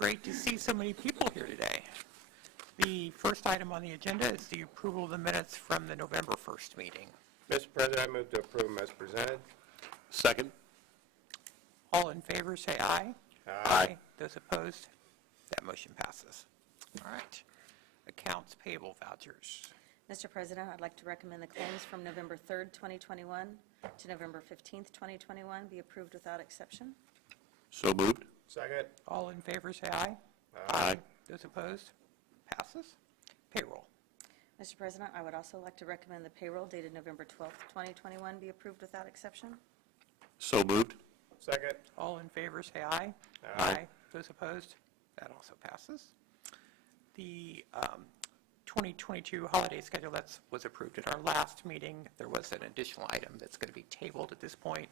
great to see so many people here today. The first item on the agenda is the approval of the minutes from the November 1st meeting. Mr. President, I move to approve them as presented. Second. All in favor, say aye. Aye. Those opposed? That motion passes. All right. Accounts payable vouchers. Mr. President, I'd like to recommend the claims from November 3rd, 2021 to November 15th, 2021 be approved without exception. So moved. Second. All in favor, say aye. Aye. Those opposed? Passes. Payroll. Mr. President, I would also like to recommend the payroll dated November 12th, 2021 be approved without exception. So moved. Second. All in favor, say aye. Aye. Those opposed? That also passes. The 2022 holiday schedule that was approved at our last meeting. There was an additional item that's going to be tabled at this point.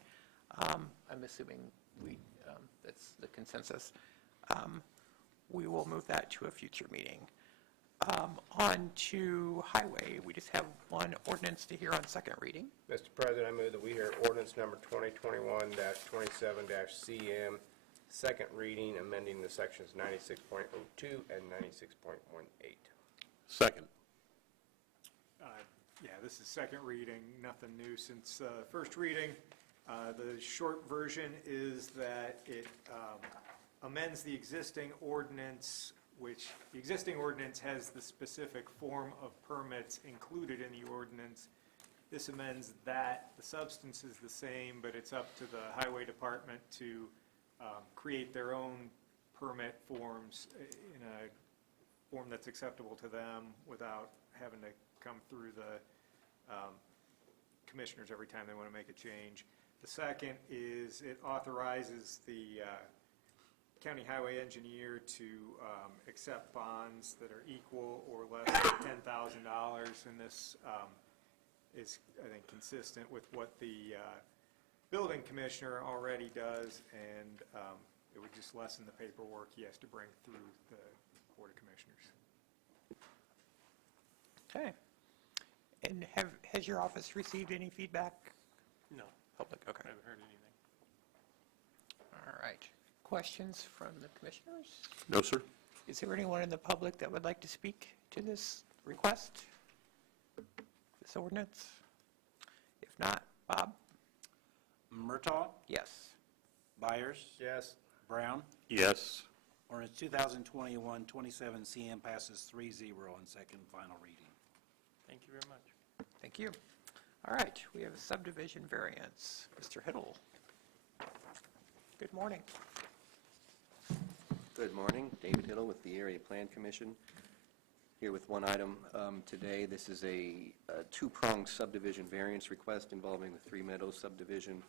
I'm assuming that's the consensus. We will move that to a future meeting. On to highway, we just have one ordinance to hear on second reading. Mr. President, I move that we hear ordinance number 2021-27-CM, second reading, amending the sections 96.02 and 96.18. Second. Yeah, this is second reading, nothing new since first reading. The short version is that it amends the existing ordinance, which the existing ordinance has the specific form of permits included in the ordinance. This amends that. The substance is the same, but it's up to the highway department to create their own permit forms in a form that's acceptable to them without having to come through the commissioners every time they want to make a change. The second is it authorizes the county highway engineer to accept bonds that are equal or less than $10,000, and this is, I think, consistent with what the building commissioner already does, and it would just lessen the paperwork he has to bring through the Board of Commissioners. Okay. And has your office received any feedback? No. Public, okay. I haven't heard anything. All right. Questions from the commissioners? No, sir. Is there anyone in the public that would like to speak to this request, this ordinance? If not, Bob? Murtaugh, Yes. Byers, Yes. Brown. Yes. Ordinance 2021-27 CM passes 3-0 on second and final reading. Thank you very much. Thank you. All right, we have a subdivision variance. Mr. Hiddle. Good morning. Good morning. David Hiddle with the Area Plan Commission. Here with one item today. This is a two-pronged subdivision variance request involving the Three Meadows subdivision.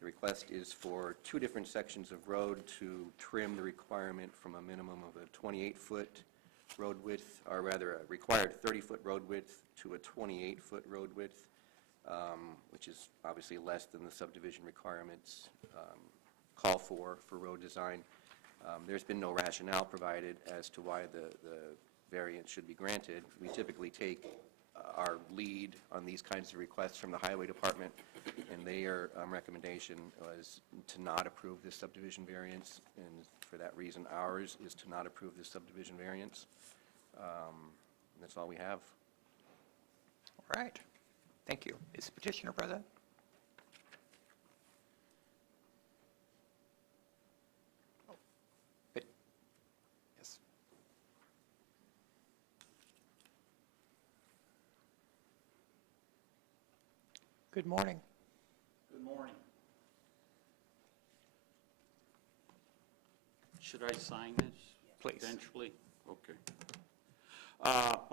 The request is for two different sections of road to trim the requirement from a minimum of a 28-foot road width, or rather a required 30-foot road width to a 28-foot road width, which is obviously less than the subdivision requirements call for road design. There's been no rationale provided as to why the variance should be granted. We typically take our lead on these kinds of requests from the highway department, and their recommendation was to not approve this subdivision variance, and for that reason ours is to not approve this subdivision variance. That's all we have. All right. Thank you. Is the petitioner present? Yes. Good morning. Good morning. Should I sign this? Please. Eventually? Okay.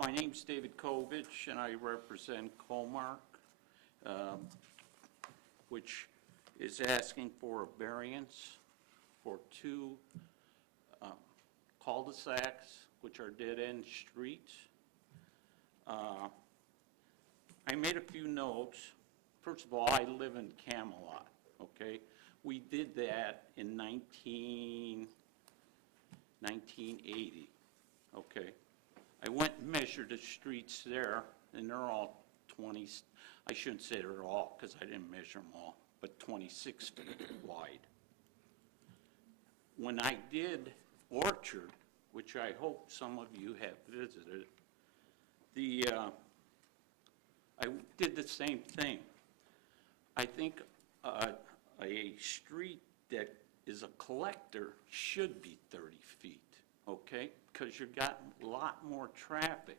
My name's David Kovich, and I represent Comark, which is asking for a variance for two cul-de-sacs, which are dead-end streets. I made a few notes. First of all, I live in Camelot, okay? We did that in 1980, okay? I went and measured the streets there, and they're all 20, I shouldn't say they're all, because I didn't measure them all, but 26 feet wide. When Orchard, which I hope some of you have visited, I did the same thing. I think a street that is a collector should be 30 feet, okay? Because you've got a lot more traffic.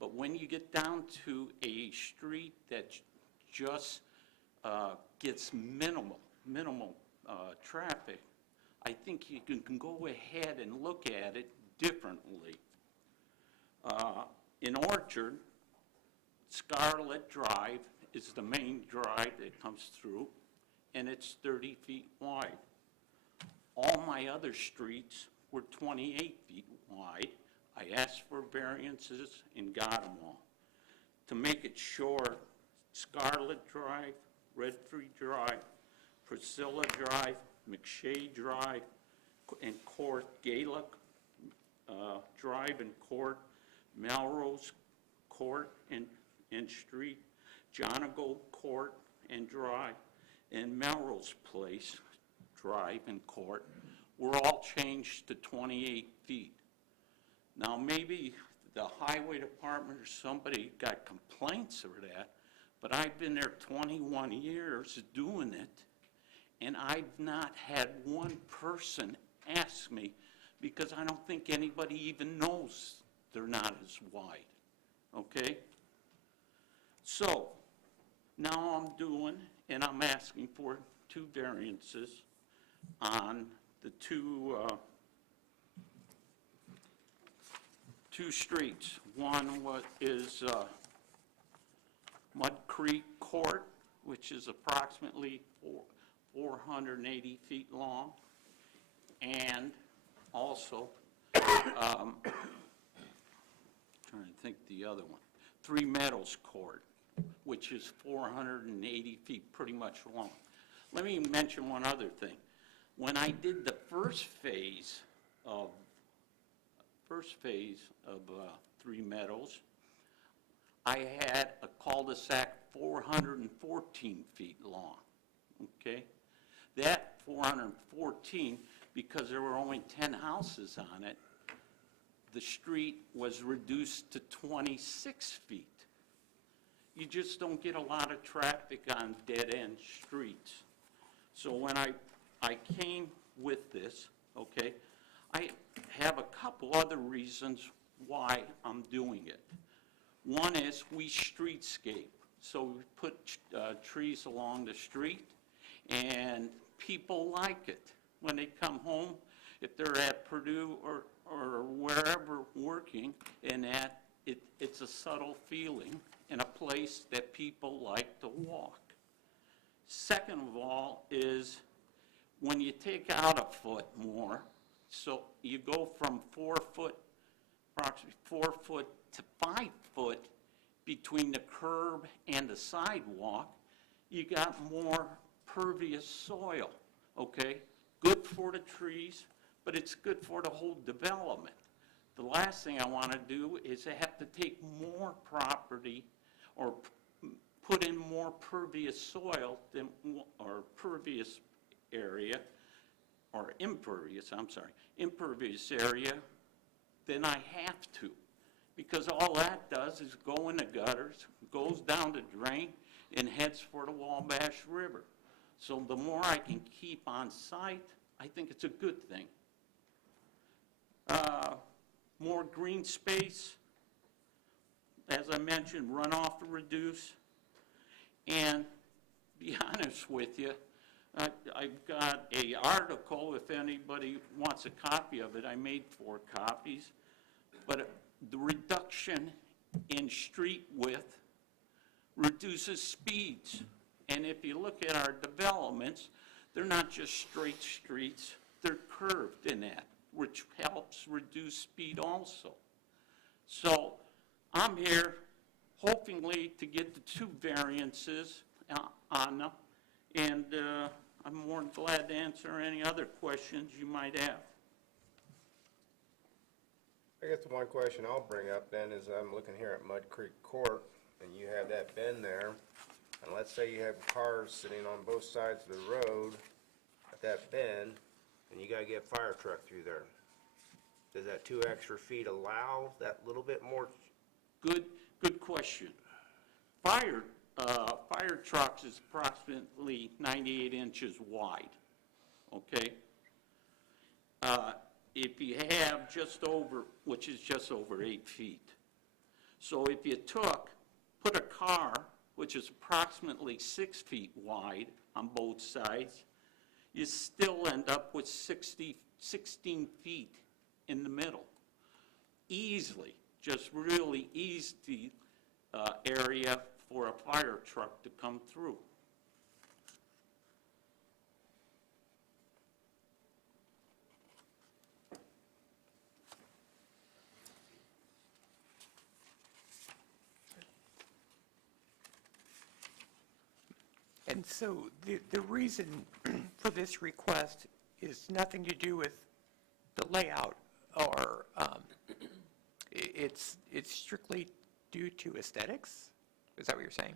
But when you get down to a street that just gets minimal traffic, I think you can go ahead and look at it differently. In Orchard, Scarlet Drive is the main drive that comes through, and it's 30 feet wide. All my other streets were 28 feet wide. I asked for variances and got them all. To make it short, Scarlet Drive, Redford Drive, Priscilla Drive, McShay Drive, and Court, Gaelic Drive and Court, Melrose Court and Street, Jonago Court and Drive, and Melrose Place Drive and Court were all changed to 28 feet. Now, maybe the highway department or somebody got complaints over that, but I've been there 21 years doing it, and I've not had one person ask me, because I don't think anybody even knows they're not as wide, okay? So, now I'm doing, and I'm asking for 2 variances on the two streets. One is Mud Creek Court, which is approximately 480 feet long, and also, trying to think the other one, Three Meadows Court, which is 480 feet, pretty much long. Let me mention one other thing. When I did the first phase of Three Meadows, I had a cul-de-sac 414 feet long, okay? That 414, because there were only 10 houses on it, the street was reduced to 26 feet. You just don't get a lot of traffic on dead-end streets. So when I came with this, okay, I have a couple other reasons why I'm doing it. One is we streetscape. So we put trees along the street, and people like it. When they come home, if they're at Purdue or wherever working, and it's a subtle feeling in a place that people like to walk. Second of all is when you take out a foot more, so you go from 4 foot, approximately 4 foot to 5 foot between the curb and the sidewalk, you got more pervious soil, okay? Good for the trees, but it's good for the whole development. The last thing I want to do is have to take more property or put in more pervious soil than, or pervious area, or impervious, I'm sorry, impervious area than I have to. Because all that does is go in the gutters, goes down the drain, and heads for the Wabash River. So the more I can keep on site, I think it's a good thing. More green space, as I mentioned, runoff to reduce. And be honest with you, I've got an article, if anybody wants a copy of it, I made 4 copies, but the reduction in street width reduces speeds. And if you look at our developments, they're not just straight streets, they're curved in that, which helps reduce speed also. So I'm here hopefully to get the 2 variances on them, and I'm more than glad to answer any other questions you might have. I guess the one question I'll bring up then is I'm looking here at Mud Creek Court, and you have that bend there, and let's say you have cars sitting on both sides of the road at that bend, and you gotta get a fire truck through there. Does that 2 extra feet allow that little bit more? Good question. Fire trucks is approximately 98 inches wide, okay? If you have just over, which is just over 8 feet. So if you put a car, which is approximately 6 feet wide on both sides, you still end up with 16 feet in the middle. Easily, just really easy area for a fire truck to come through. And so the reason for this request is nothing to do with the layout, or it's strictly due to aesthetics? Is that what you're saying?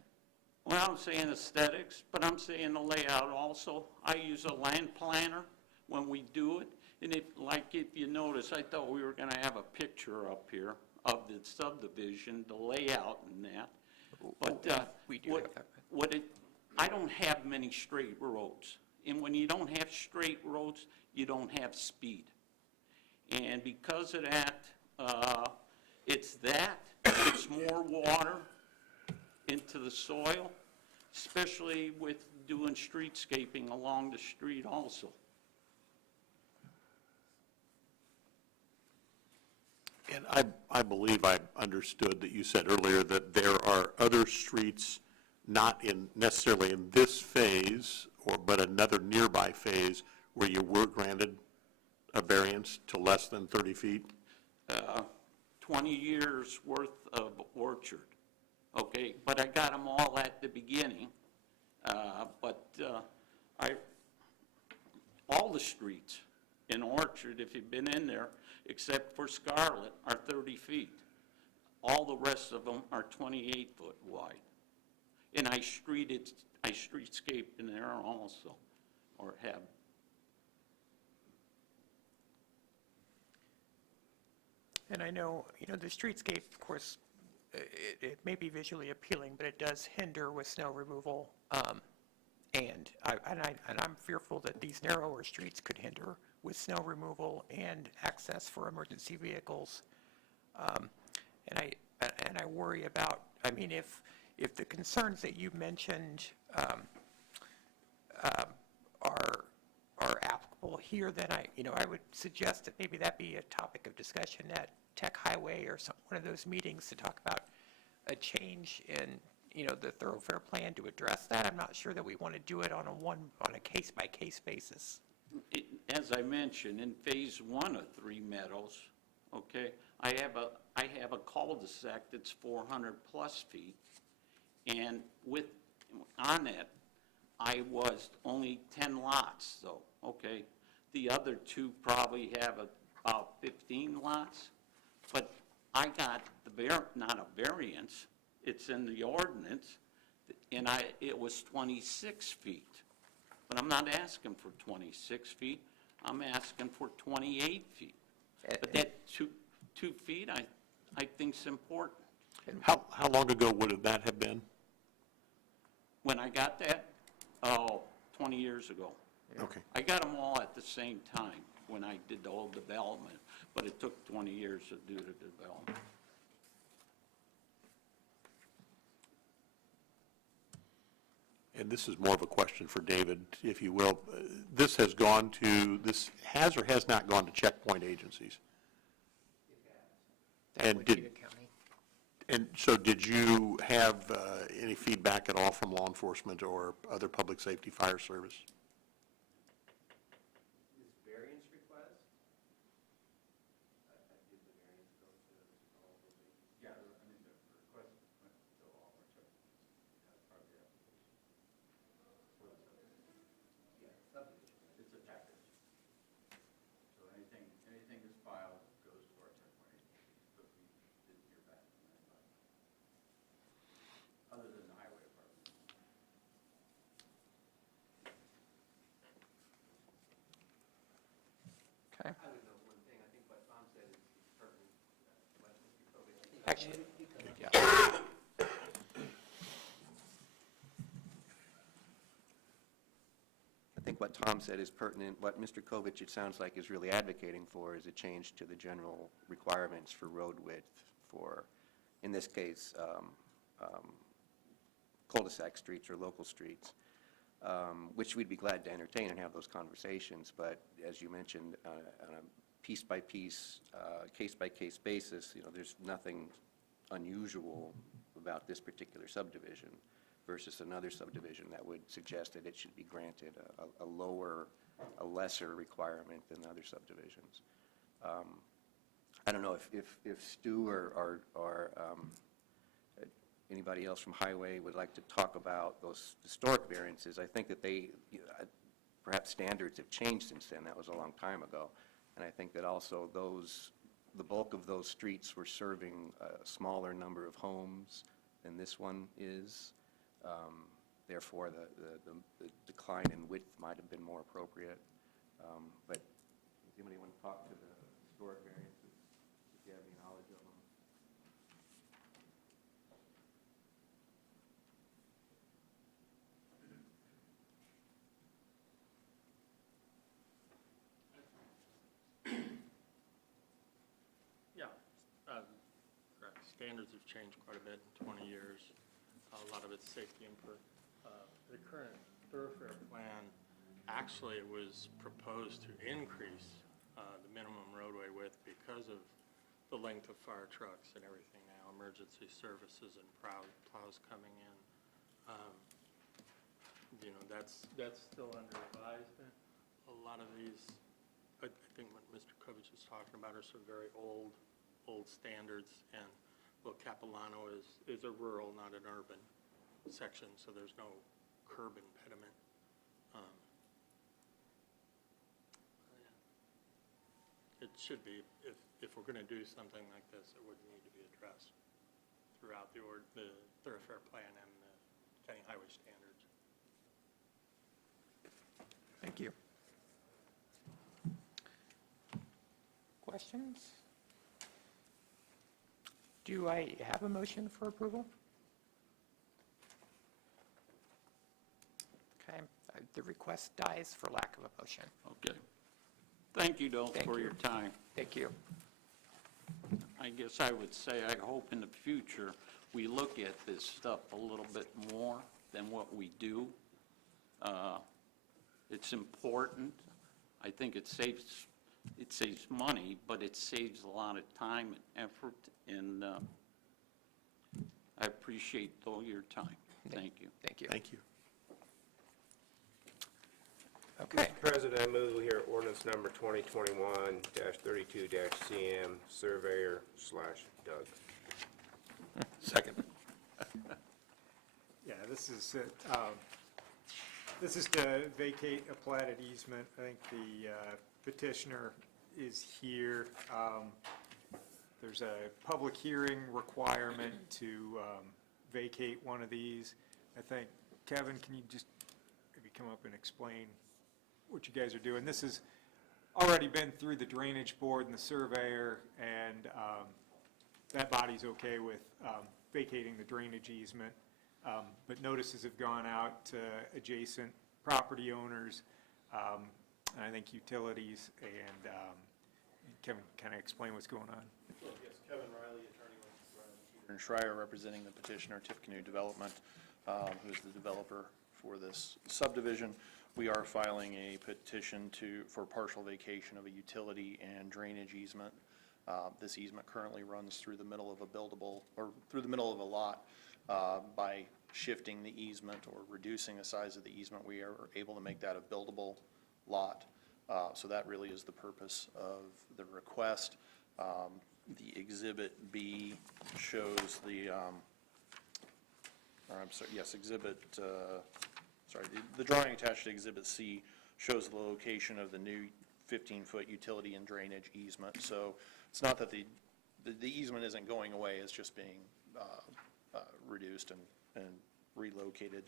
Well, I'm saying aesthetics, but I'm saying the layout also. I use a land planner when we do it, and if you notice, I thought we were going to have a picture up here of the subdivision, the layout and that. But We do have that. I don't have many straight roads, and when you don't have straight roads, you don't have speed. And because of that, it's more water into the soil, especially with doing streetscaping along the street also. And I believe I understood that you said earlier that there are other streets not necessarily in this phase, but another nearby phase where you were granted a variance to less than 30 feet? 20 years worth of orchard, okay? But I got them all at the beginning. All the streets in Orchard, if you've been in there, except for Scarlet, are 30 feet. All the rest of them are 28 foot wide. And I streetscaped in there also, or have. And I know, the streetscape, of course, it may be visually appealing, but it does hinder with snow removal. And I'm fearful that these narrower streets could hinder with snow removal and access for emergency vehicles. And I worry about, if the concerns that you mentioned are applicable here, then I would suggest that maybe that be a topic of discussion at Tech Highway or one of those meetings to talk about a change in, the thoroughfare plan to address that. I'm not sure that we want to do it on a case-by-case basis. As I mentioned, in Phase 1 of Three Meadows, okay, I have a cul-de-sac that's 400-plus feet, and on it, I was only 10 lots, though, okay? The other two probably have about 15 lots, but I got not a variance, it's in the ordinance, and it was 26 feet. But I'm not asking for 26 feet, I'm asking for 28 feet. But that 2 feet, I think's important. How long ago would that have been? When I got that, 20 years ago. Okay. I got them all at the same time when I did the whole development, but it took 20 years to do the development. And this is more of a question for David, if you will. This has or has not gone to checkpoint agencies? That would be the county. And so did you have any feedback at all from law enforcement or other public safety, fire service? This variance request? Did the variance go to all of those? Yeah, the request went to all our checkpoints as part of the application. For the subdivision. Yeah, subdivision. It's a package. So anything that's filed goes to our checkpoint agency, but we didn't hear back from anybody. Other than the highway department. Actually, Yeah. I think what Tom said is pertinent. What Mr. Kovich, it sounds like, is really advocating for is a change to the general requirements for road width for, in this case, cul-de-sac streets or local streets, which we'd be glad to entertain and have those conversations. But as you mentioned, on a piece-by-piece, case-by-case basis, there's nothing unusual about this particular subdivision versus another subdivision that would suggest that it should be granted a lesser requirement than other subdivisions. I don't know if Stu or anybody else from Highway would like to talk about those historic variances. I think that perhaps standards have changed since then. That was a long time ago. And I think that also the bulk of those streets were serving a smaller number of homes than this one is. Therefore, the decline in width might have been more appropriate. But does anybody want to talk to the historic variances, if you have any knowledge of them? Yeah, correct. Standards have changed quite a bit in 20 years. A lot of it's safety input. The current thoroughfare plan actually was proposed to increase the minimum roadway width because of the length of fire trucks and everything now, emergency services and plows coming in. That's still under advisement. A lot of these, I think what Mr. Kovich was talking about are some very old standards, and Capilano is a rural, not an urban section, so there's no curb impediment. It should be, if we're going to do something like this, it would need to be addressed throughout the thoroughfare plan and the county highway standards. thank you. Questions? Do I have a motion for approval? Okay, the request dies for lack of a motion. Okay. Thank you, Bill, Thank for you. your time. Thank you. I guess I would say, I hope in the future, we look at this stuff a little bit more than what we do. It's important. I think it saves money, but it saves a lot of time and effort, and I appreciate all your time. Thank you. Thank you. Thank you. Okay, Mr. President, I move we hear ordinance number 2021-32-CM, surveyor/Doug. Second. Yeah, this is to vacate a platted easement. I think the petitioner is here. There's a public hearing requirement to vacate one of these. I think, Kevin, can you just maybe come up and explain what you guys are doing? This has already been through the drainage board and the surveyor, and that body's okay with vacating the drainage easement. But notices have gone out to adjacent property owners, and I think utilities, and Kevin, kind of explain what's going on. Yes, Kevin Riley, attorney with and Schreier, representing the petitioner, Tippecanoe Development, who's the developer for this subdivision. We are filing a petition for partial vacation of a utility and drainage easement. This easement currently runs through the middle of a buildable, or through the middle of a lot. By shifting the easement or reducing the size of the easement, we are able to make that a buildable lot. So that really is the purpose of the request. The Exhibit B shows the, or I'm sorry, yes, the drawing attached to Exhibit C shows the location of the new 15-foot utility and drainage easement. So it's not that the easement isn't going away, it's just being reduced and relocated.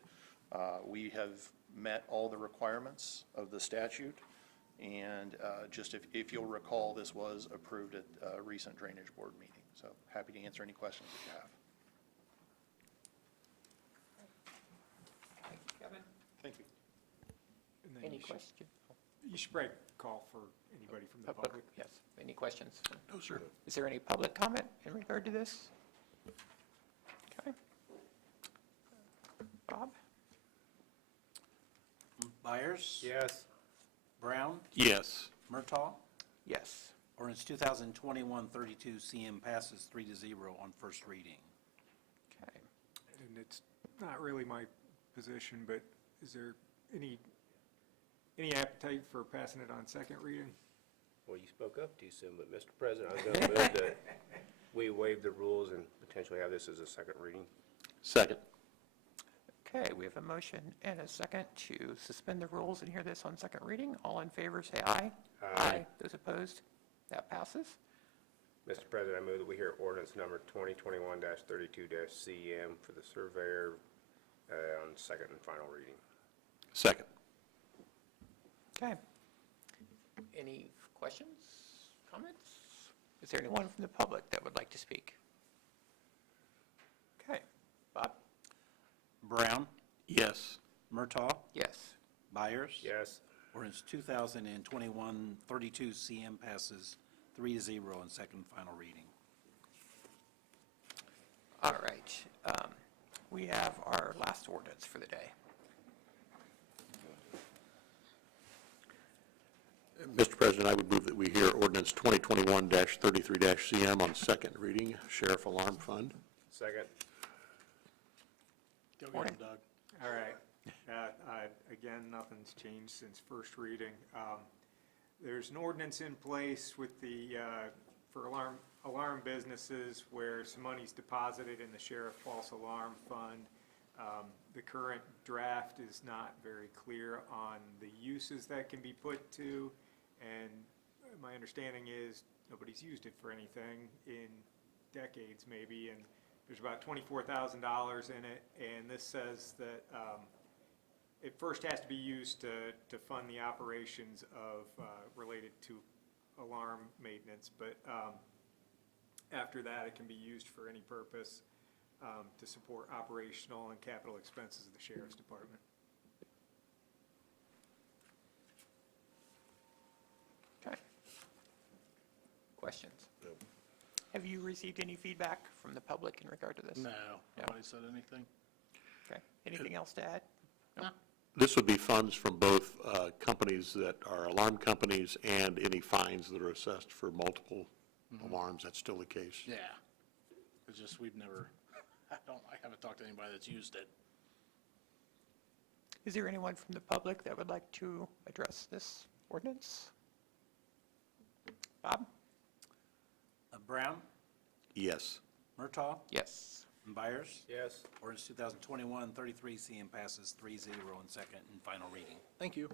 We have met all the requirements of the statute, and just if you'll recall, this was approved at a recent drainage board meeting. So happy to answer any questions that you have. Kevin, Thank you. And then any you should- questions? You should probably call for anybody from the public. Yes, any questions? No, sir. Is there any public comment in regard to this? Okay. Bob? Byers? Yes. Brown? Yes. Murtaugh? Yes. Ordinance 2021-32 CM passes 3-0 on first reading. Okay. And it's not really my position, but is there any appetite for passing it on second reading? Well, you spoke up too soon, but Mr. President, I was going to move that we waive the rules and potentially have this as a second reading. Second. Okay, we have a motion and a second to suspend the rules and hear this on second reading. All in favor, say aye. Aye. Those opposed? That passes. Mr. President, I move that we hear ordinance number 2021-32-CM for the surveyor on second and final reading. Second. Okay. Any questions, comments? Is there anyone from the public that would like to speak? Okay. Bob? Brown? Yes. Murtaugh? Yes. Byers? Yes. Ordinance 2021-32 CM passes 3-0 on second and final reading. All right. We have our last ordinance for the day. Mr. President, I would move that we hear ordinance 2021-33-CM on second reading, Sheriff Alarm Fund. Second. Go get Morning. him, Doug. All right. Again, nothing's changed since first reading. There's an ordinance in place with for alarm businesses where some money's deposited in the Sheriff False Alarm Fund. The current draft is not very clear on the uses that can be put to, and my understanding is nobody's used it for anything in decades maybe, and there's about $24,000 in it, and this says that it first has to be used to fund the operations of related to alarm maintenance, but after that it can be used for any purpose to support operational and capital expenses of the Sheriff's Department. Okay. Questions? Have you received any feedback from the public in regard to this? No, No. nobody said anything. Okay. Anything else to add? No. This would be funds from both companies that are alarm companies and any fines that are assessed for multiple alarms. That's still the case. Yeah. It's just, we've never, I haven't talked to anybody that's used it. Is there anyone from the public that would like to address this ordinance? Bob? Brown? Yes. Murtaugh? Yes. Byers? Yes. Ordinance 2021-33 CM passes 3-0 on second and final reading. Thank you.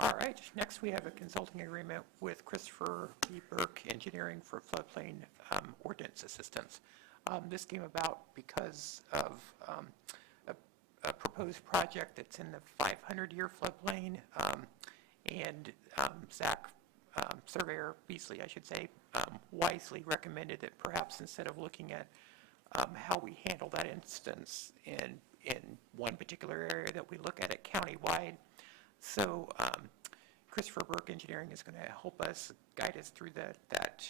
All right, next we have a consulting agreement with Christopher B. Burke Engineering for floodplain ordinance assistance. This came about because of a proposed project that's in the 500-year floodplain, and Zach, Surveyor Beasley, I should say, wisely recommended that perhaps instead of looking at how we handle that instance in one particular area, that we look at it countywide. So Christopher Burke Engineering is going to help us, guide us through that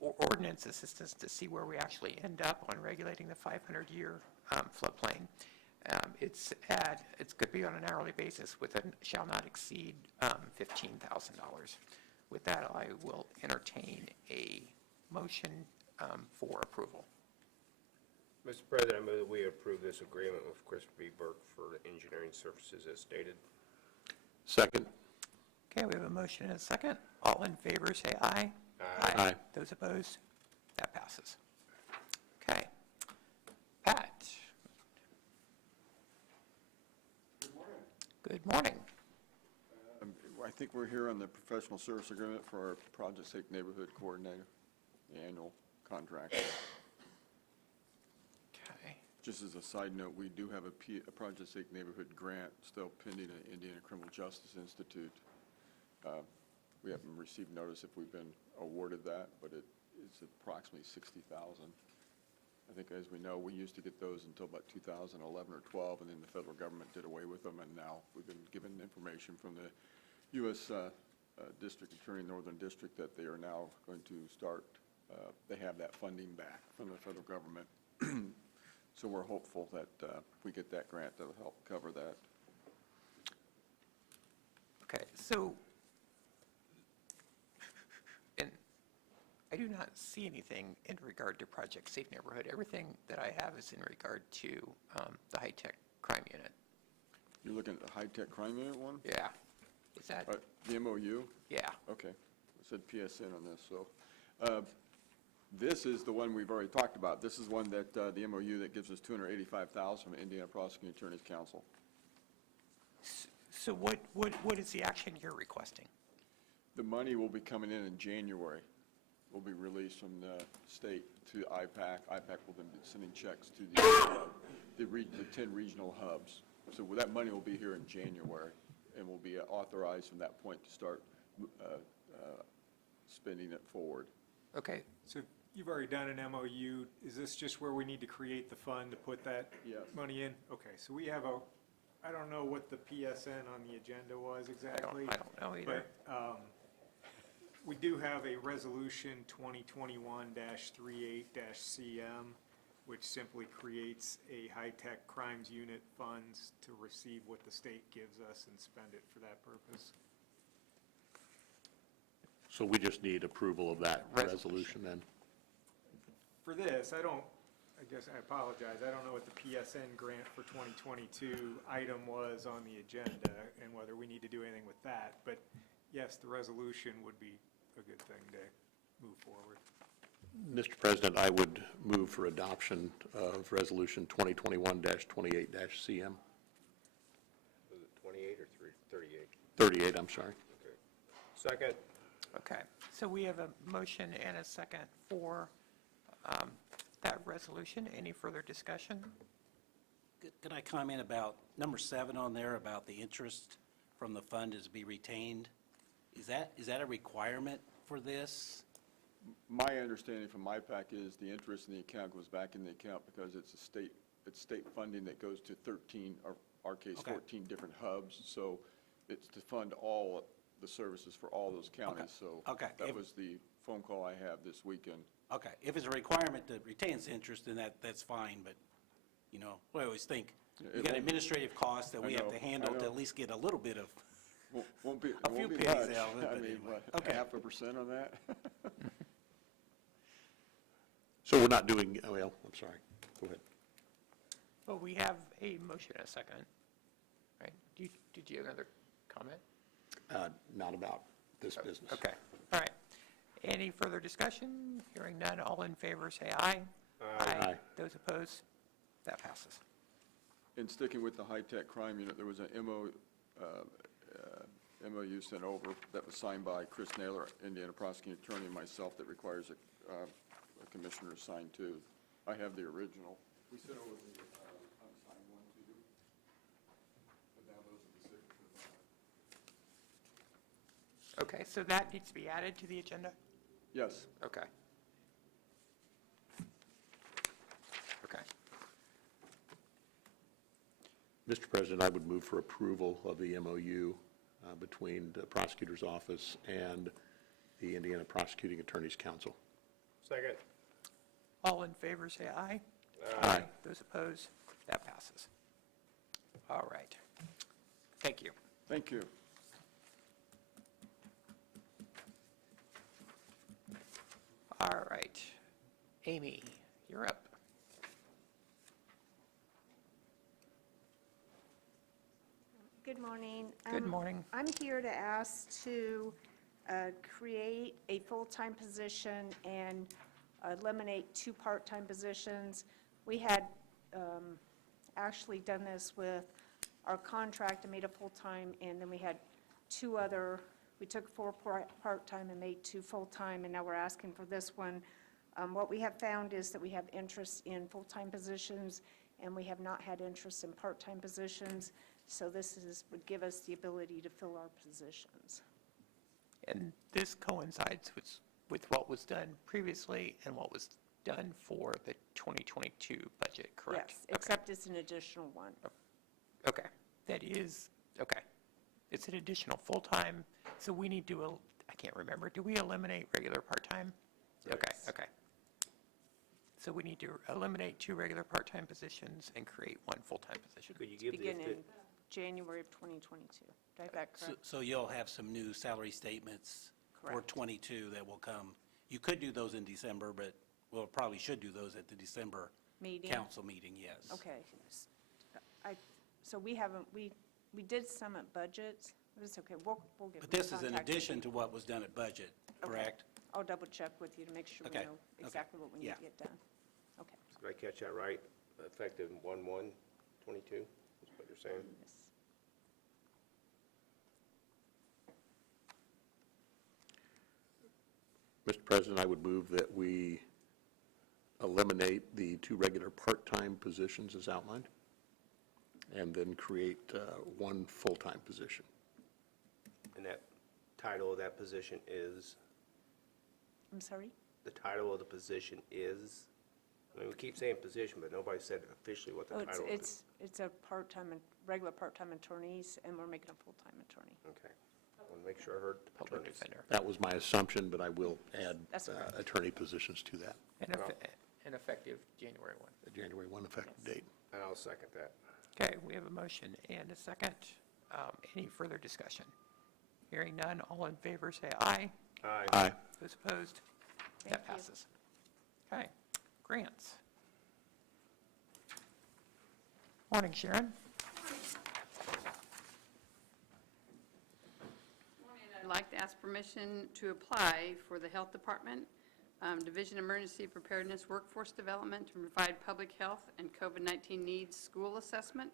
ordinance assistance to see where we actually end up on regulating the 500-year floodplain. It's going to be on an hourly basis with a shall not exceed $15,000. With that, I will entertain a motion for approval. Mr. President, I move that we approve this agreement with Christopher B. Burke for engineering services as stated. Second. Okay, we have a motion and a second. All in favor, say aye. Aye. Aye. Those opposed? That passes. Okay. Pat? Good morning. I think we're here on the professional service agreement for our Project Safe Neighborhood Coordinator, the annual contract. Okay. Just as a side note, we do have a Project Safe Neighborhood grant still pending at Indiana Criminal Justice Institute. We haven't received notice if we've been awarded that, but it's approximately 60,000. I think, as we know, we used to get those until about 2011 or 12, and then the federal government did away with them, and now we've been given information from the U.S. District Attorney, Northern District, that they are now going to start, they have that funding back from the federal government. So we're hopeful that if we get that grant, that'll help cover that. Okay, so, and I do not see anything in regard to Project Safe Neighborhood. Everything that I have is in regard to the high-tech crime unit. You're looking at the high-tech crime unit one? Yeah. Is that, The MOU? yeah, Okay. It said PSN on this, so. This is the one we've already talked about. This is one that, the MOU that gives us $285,000 from Indiana Prosecuting Attorney's Council. so what is the action you're requesting? The money will be coming in January. Will be released from the state to IPAC. IPAC will then be sending checks to the 10 regional hubs. So that money will be here in January and will be authorized from that point to start spending it forward. Okay, So you've already done an MOU. Is this just where we need to create the fund to put that Yes. money in? Okay, so we have I don't know what the PSN on the agenda was exactly. I don't know either. But we do have a resolution 2021-38-CM, which simply creates a high-tech crimes unit funds to receive what the state gives us and spend it for that purpose. So we just need approval of that resolution then? For this, I guess I apologize, I don't know what the PSN grant for 2022 item was on the agenda and whether we need to do anything with that, but yes, the resolution would be a good thing to move forward. Mr. President, I would move for adoption of Resolution 2021-28-CM. Was it 28 or 38? 38, I'm sorry. Okay. Second. okay. So we have a motion and a second for that resolution. Any further discussion? Could I comment about number 7 on there, about the interest from the fund is to be retained? Is that a requirement for this? My understanding from IPAC is the interest in the account goes back in the account because it's state funding that goes to 13, or our case, Okay. 14 different hubs. So it's to fund all the services for all those counties. So Okay. that was the phone call I had this weekend. Okay, if it's a requirement that retains interest, then that's fine, but, I always think, Yeah, you it got won't- administrative costs that I we have know, to I handle to know. at least get a little bit of, Won't be, A it few won't be pennies much. out of it, I but mean, anyway. what, Okay. 0.5% on that? So we're not doing, well, I'm sorry. Go ahead. Well, we have a motion and a second, right? Did you have another comment? Not about this business. Okay, all right. Any further discussion? Hearing none, all in favor, say aye. Aye. Those opposed? That passes. And sticking with the high-tech crime unit, there was an MOU sent over that was signed by Chris Naylor, Indiana Prosecuting Attorney, and myself, that requires a commissioner to sign too. I have the original. We sent over the unsigned one to you. But now those are the signatures on it. Okay, so that needs to be added to the agenda? Yes. Okay. Okay. Mr. President, I would move for approval of the MOU between the prosecutor's office and the Indiana Prosecuting Attorney's Council. Second. All in favor, say aye. Aye. Those opposed? That passes. All right. Thank you. Thank you. All right. Amy, you're up. Good morning. Good morning. I'm here to ask to create a full-time position and eliminate 2 part-time positions. We had actually done this with our contract and made a full-time, and then we had 2 other, we took 4 part-time and made 2 full-time, and now we're asking for this one. What we have found is that we have interest in full-time positions, and we have not had interest in part-time positions. So this would give us the ability to fill our positions. And this coincides with what was done previously and what was done for the 2022 budget, correct? Yes, except it's an additional one. Okay, that is, okay. It's an additional full-time, so we need to, I can't remember, do we eliminate regular part-time? Okay, okay. So we need to eliminate 2 regular part-time positions and create 1 full-time position. Could you give Begin in January of 2022. Do I have that correct? So you'll have some new salary statements for Correct. 22 that will come. You could do those in December, but, well, probably should do those at the December Meeting? council meeting, yes. Okay. So we haven't, we did some at budget. It's okay, we'll get. But this is in contact with addition you. to what was done at budget, Okay. correct? I'll double check with you to make sure we Okay, know okay. exactly what we need Yeah. to get done. Okay. Did I catch that right? Effective 1/1/22 is what you're saying? Yes. Mr. President, I would move that we eliminate the 2 regular part-time positions as outlined, and then create 1 full-time position. And that title of that position is, I'm sorry? the title of the position is, I mean, we keep saying position, but nobody said officially what the Oh, title is. it's a part-time, regular part-time attorneys, and we're making a full-time attorney. Okay. I want to make sure I heard Public attorneys. defender. That was my assumption, but I will add That's okay. attorney positions to that, And effective January 1. the January 1 effective date. And I'll second that. Okay, we have a motion and a second. Any further discussion? Hearing none, all in favor say aye. Aye. Aye. Those opposed? Thank That you. passes. Okay, grants. Morning, Sharon. I'd like to ask permission to apply for the Health Department, Division Emergency Preparedness Workforce Development to provide public health and COVID-19 needs school assessment,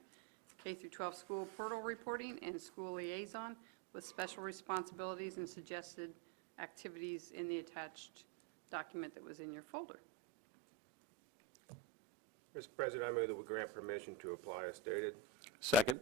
K through 12 school portal reporting, and school liaison with special responsibilities and suggested activities in the attached document that was in your folder. Mr. President, I move that we grant permission to apply as stated. Second?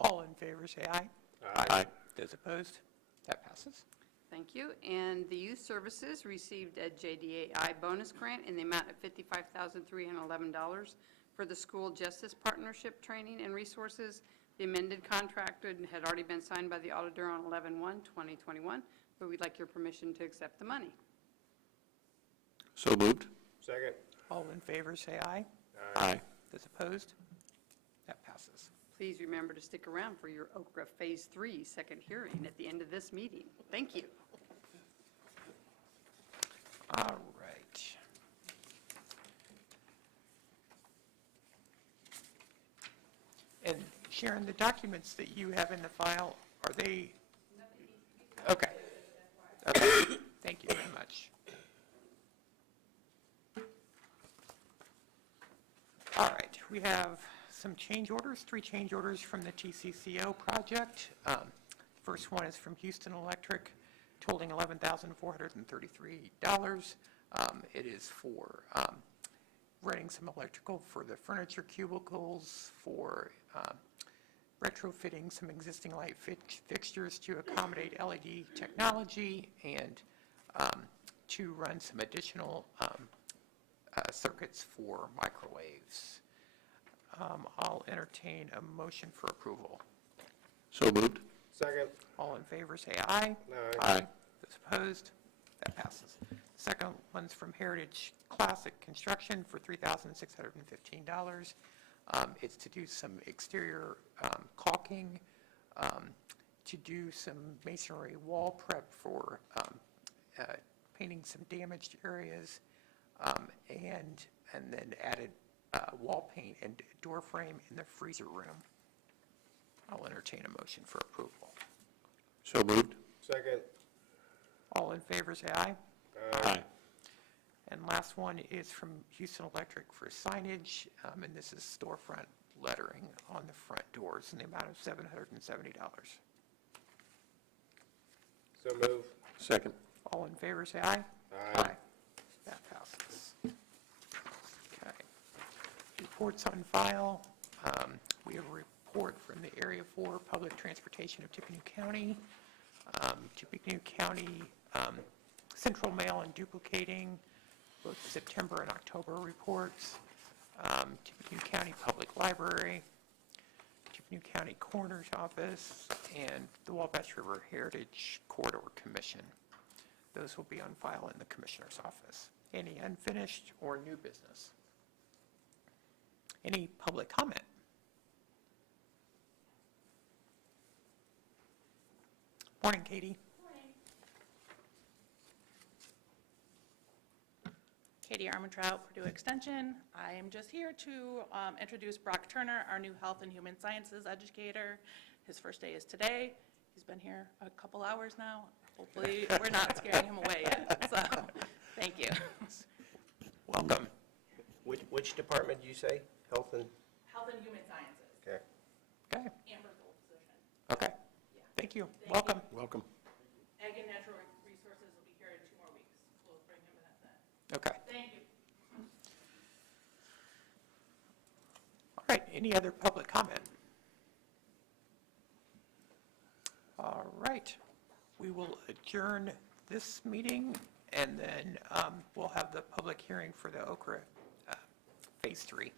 All in favor say aye. Aye. Those opposed? That passes. Thank you. And the Youth Services received a JDAI bonus grant in the amount of $55,311 for the School Justice Partnership Training and Resources. The amended contract had already been signed by the auditor on 11/1/2021, but we'd like your permission to accept the money. So moved? Second. All in favor say aye. Aye. Those opposed? That passes. Please remember to stick around for your Okra Phase 3 second hearing at the end of this meeting. Thank you. All right. And Sharon, the documents that you have in the file, are they? Okay. Okay, thank you very much. All right, we have some change orders, 3 change orders from the TCCO project. First one is from Houston Electric, totaling $11,433. It is for renting some electrical for the furniture cubicles, for retrofitting some existing light fixtures to accommodate LED technology, and to run some additional circuits for microwaves. I'll entertain a motion for approval. So moved? Second. All in favor, say aye. Aye. Those opposed? That passes. Second one's from Heritage Classic Construction for $3,615. It's to do some exterior caulking, to do some masonry wall prep for painting some damaged areas, and then added wall paint and door frame in the freezer room. I'll entertain a motion for approval. So moved? Second. All in favor, say aye. Aye. And last one is from Houston Electric for signage, and this is storefront lettering on the front doors in the amount of $770. So move. Second? All in favor, say aye. Aye. That passes. Okay. Reports on file. We have a report from the Area 4 Public Transportation of Tippecanoe County. Tippecanoe County Central Mail and duplicating both September and October reports, Tippecanoe County Public Library, Tippecanoe County Coroner's Office, and the Wabash River Heritage Corridor Commission. Those will be on file in the Commissioner's office. Any unfinished or new business? Any public comment? Morning, Katie. Katie Armentrout, Purdue Extension. I am just here to introduce Brock Turner, our new Health and Human Sciences educator. His first day is today. He's been here a couple hours now. Hopefully, we're not scaring him away yet. So, thank you. Welcome. Which department do you say? Health and? Health and Human Sciences. Okay. Okay. Amber's old position. Okay. Thank you. Welcome. Welcome. Ag and Natural Resources will be here in 2 more weeks. We'll bring him in at that. Okay. Thank you. All right. Any other public comment? All right. We will adjourn this meeting, and then we'll have the public hearing for the Okra Phase 3.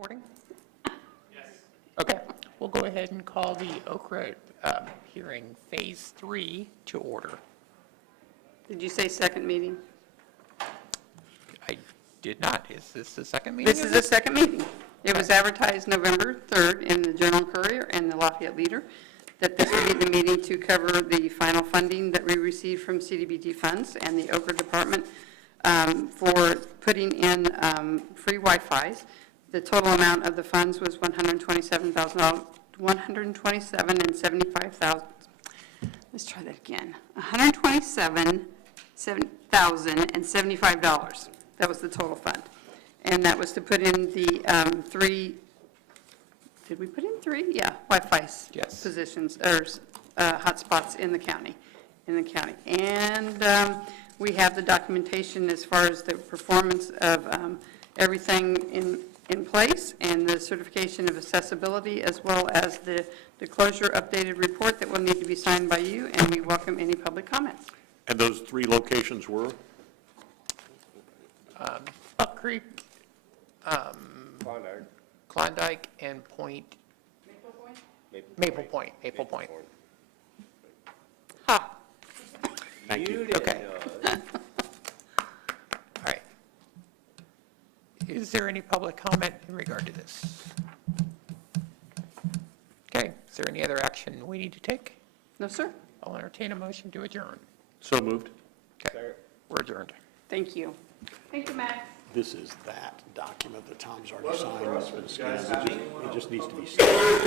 Recording? Yes. Okay, we'll go ahead and call the Okra hearing Phase 3 to order. Did you say second meeting? I did not. Is this the second meeting? This is the second meeting. It was advertised November 3rd in the Journal Courier and the Lafayette Leader that this would be the meeting to cover the final funding that we received from CDBG funds and the Okra Department for putting in free Wi-Fi's. The total amount of the funds was $127,000, $127,000 and $75,000. Let's try that again. $127,000 and $75. That was the total fund. And that was to put in the three, did we put in three? Yeah, Wi-Fi positions, or hotspots in the county, And we have the documentation as far as the performance of everything in place and the certification of accessibility, as well as the disclosure updated report that will need to be signed by you, and we welcome any public comments. And those 3 locations were? Buck Creek, Klondike, and Maple Point. Ha. Thank you. Okay. All right. Is there any public comment in regard to this? Okay, is there any other action we need to take? No, sir. I'll entertain a motion to adjourn. So moved. Okay, we're adjourned. Thank you. Thank you, Max. This is that document that Tom's already signed. It's been scanned. It just needs to be stamped.